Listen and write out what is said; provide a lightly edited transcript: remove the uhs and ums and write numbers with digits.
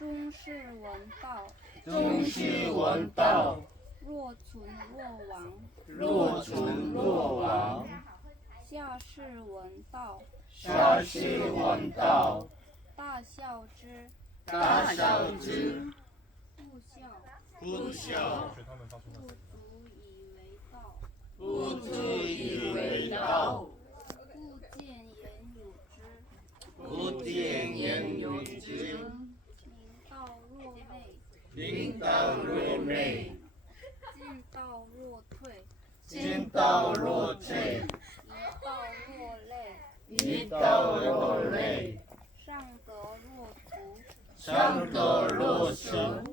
中士闻道，中士闻道，若存若亡；若存若亡。下士闻道，下士闻道，大笑之。大笑之。不笑，不笑，不足以为道。不足以为道。不见言有之，不见言有之。明道若昧，明道若昧，进道若退，进道若退，一道若累，一道若累，上德若足，上德若足。